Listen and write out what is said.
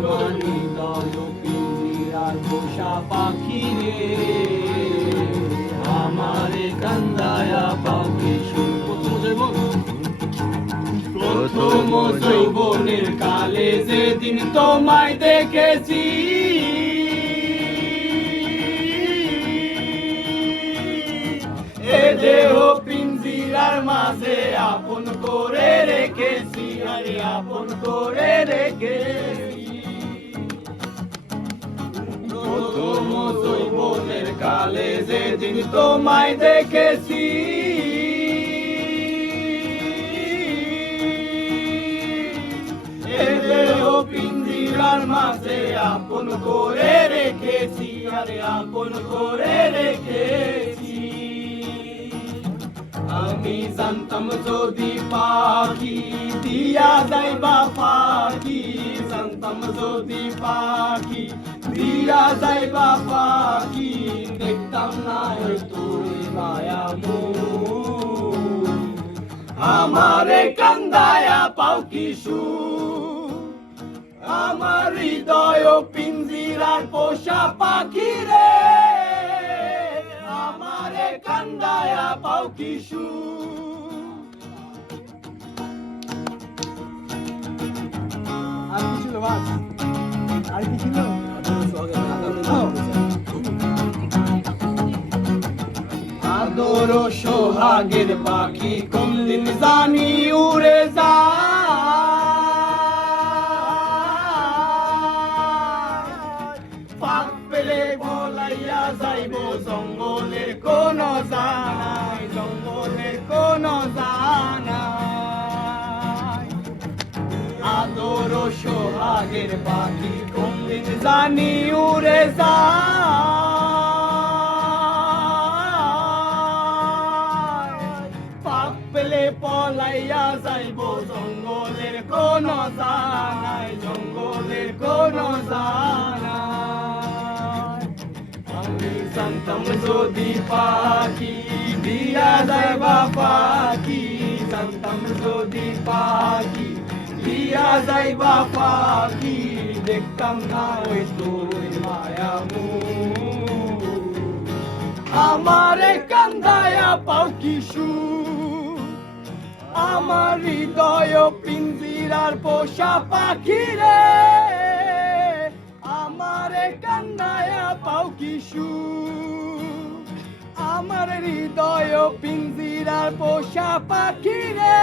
আমার হৃদয় পিঞ্জিরার পোষা পাখি রে, আমারে কান্দায়া পাখি প্রথম যৌবনের কালে যেদিন তোমায় দেখেছি, এ দেহ পিঞ্জিরার মাঝে আপন করে রেখেছি, আরে আপন করে রেখেছি। প্রথম যৌবনের কালে যেদিন তোমায় দেখেছি, এ দেহ পিঞ্জিরার মাঝে আপন করে রেখেছি, আরে আপন করে রেখেছি। আমি জানতাম যদি পাখি দিয়া যাইবা পাখি, জানতাম যদি পাখি দিয়া যাইবা পাখি, দেখতাম না তুই মায়া মন, আমারে কান্দায়া পাও কি সুখ, আমার হৃদয় পিঞ্জিরার পোষা পাখি রে, আমারে কান্দায়া পাও কি সুখ। আর কি ছিল বাস? আর কি ছিল? আদর সোহাগের পাখি কোনদিন জানি উড়ে যায়, পাক পেলে বলাইয়া যাইব জঙ্গলের কোন জানাই, জঙ্গলের কোন জানাই। আদর সোহাগের পাখি কোনদিন জানি উড়ে যায়, পাক পেলে পলাইয়া যাইব জঙ্গলের কোন জানাই, জঙ্গলের কোন জানাই। আমি জানতাম যদি পাখি দিয়া যাইবা পাখি, জানতাম যদি পাখি দিয়া যাইবা পাখি, দেখতাম না ওই তোর মায়া মন, আমারে কান্দায়া পাও কি সুখ, আমার হৃদয় পিঞ্জিরার পোষা পাখি রে, আমারে কান্দায়া পাও কি সুখ, আমার হৃদয় পিঞ্জিরার পোষা পাখি রে।